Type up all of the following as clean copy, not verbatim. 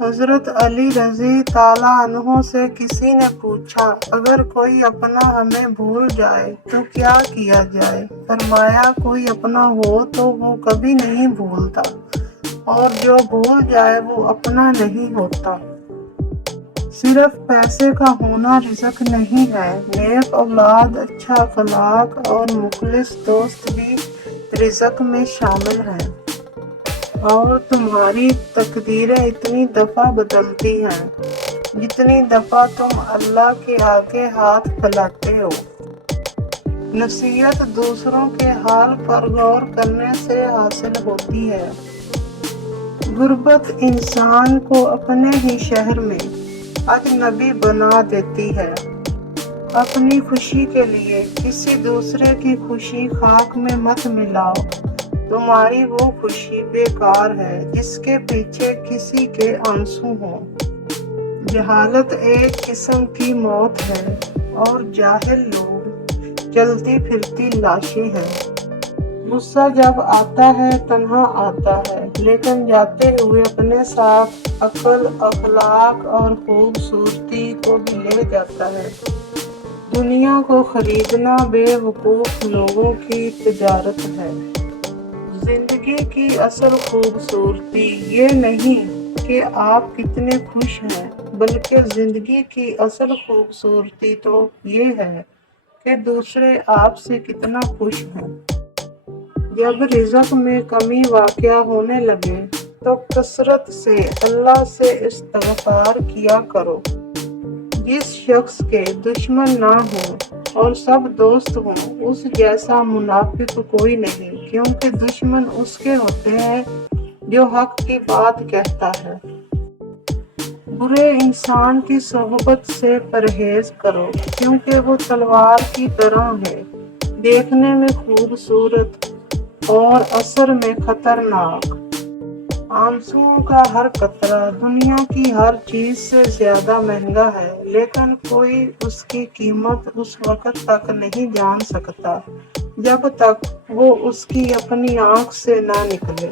حضرت علی رضی تعالیٰ عنہ سے کسی نے پوچھا، اگر کوئی اپنا ہمیں بھول جائے تو کیا کیا جائے؟ فرمایا، کوئی اپنا ہو تو وہ کبھی نہیں بھولتا، اور جو بھول جائے وہ اپنا نہیں ہوتا۔ صرف پیسے کا ہونا رزق نہیں ہے، نیک اولاد، اچھا اخلاق اور مخلص دوست بھی رزق میں شامل ہیں۔ اور تمہاری تقدیریں اتنی دفعہ بدلتی ہیں جتنی دفعہ تم اللہ کے آگے ہاتھ پھیلاتے ہو۔ نصیحت دوسروں کے حال پر غور کرنے سے حاصل ہوتی ہے۔ غربت انسان کو اپنے ہی شہر میں اجنبی بنا دیتی ہے۔ اپنی خوشی کے لیے کسی دوسرے کی خوشی خاک میں مت ملاؤ، تمہاری وہ خوشی بیکار ہے جس کے پیچھے کسی کے آنسو ہوں۔ جہالت ایک قسم کی موت ہے، اور جاہل لوگ چلتی پھرتی لاشیں ہیں۔ غصہ جب آتا ہے تنہا آتا ہے، لیکن جاتے ہوئے اپنے ساتھ عقل، اخلاق اور خوبصورتی کو بھی لے جاتا ہے۔ دنیا کو خریدنا بے وقوف لوگوں کی تجارت ہے۔ زندگی کی اصل خوبصورتی یہ نہیں کہ آپ کتنے خوش ہیں، بلکہ زندگی کی اصل خوبصورتی تو یہ ہے کہ دوسرے آپ سے کتنا خوش ہیں۔ جب رزق میں کمی واقع ہونے لگے تو کثرت سے اللہ سے استغفار کیا کرو۔ جس شخص کے دشمن نہ ہوں اور سب دوست ہوں، اس جیسا منافق کوئی نہیں، کیونکہ دشمن اس کے ہوتے ہیں جو حق کی بات کہتا ہے۔ برے انسان کی صحبت سے پرہیز کرو، کیونکہ وہ تلوار کی طرح ہے، دیکھنے میں خوبصورت اور اثر میں خطرناک۔ آنسوؤں کا ہر قطرہ دنیا کی ہر چیز سے زیادہ مہنگا ہے، لیکن کوئی اس کی قیمت اس وقت تک نہیں جان سکتا جب تک وہ اس کی اپنی آنکھ سے نہ نکلے۔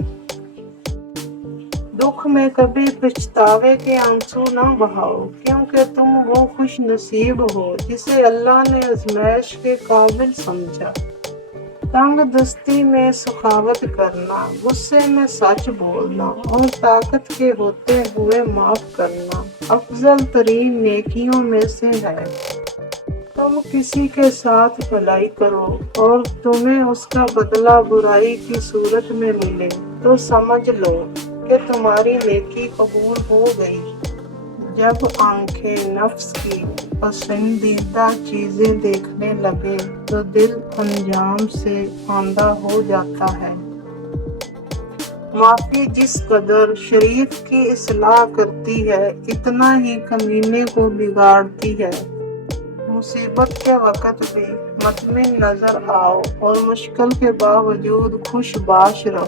دکھ میں کبھی پچھتاوے کے آنسو نہ بہاؤ، کیونکہ تم وہ خوش نصیب ہو جسے اللہ نے آزمائش کے قابل سمجھا۔ تنگ دستی میں سخاوت کرنا، غصے میں سچ بولنا اور طاقت کے ہوتے ہوئے معاف کرنا افضل ترین نیکیوں میں سے ہے۔ تم کسی کے ساتھ بھلائی کرو اور تمہیں اس کا بدلہ برائی کی صورت میں ملے تو سمجھ لو کہ تمہاری نیکی قبول ہو گئی۔ جب آنکھیں نفس کی پسندیدہ چیزیں دیکھنے لگے تو دل انجام سے آندھا ہو جاتا ہے۔ معافی جس قدر شریف کی اصلاح کرتی ہے، اتنا ہی کمینے کو بگاڑتی ہے۔ مصیبت کے وقت بھی مطمئن نظر آؤ اور مشکل کے باوجود خوش باش رہو۔